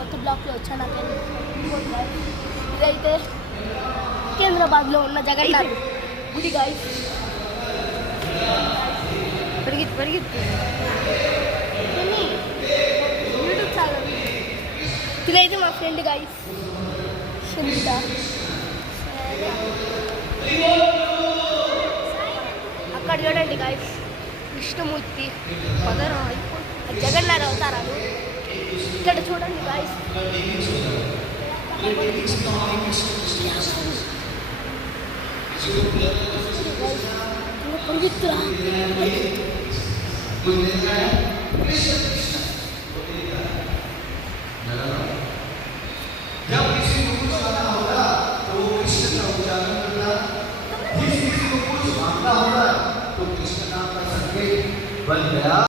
కొత్త బ్లాక్లో వచ్చాను. ఇదైతే సికింద్రాబాద్లో ఉన్న జగన్నాథ్ గుడి గాయస్. పరిగెత్తి యూట్యూబ్ ఛానల్. ఇదైతే మా ఫ్రెండ్ గాయస్ సునీత. అక్కడ చూడండి గాయస్ విష్ణుమూర్తి జగన్నాథ్ అవతారాలు. ఇక్కడ చూడండి గాయస్ పవిత్ర जब किसी को कुछ मांगना होगा तो वो कृष्ण का उच्चारण करना, किसी को कुछ मांगना होगा तो कृष्ण नाम का संकेत बन गया।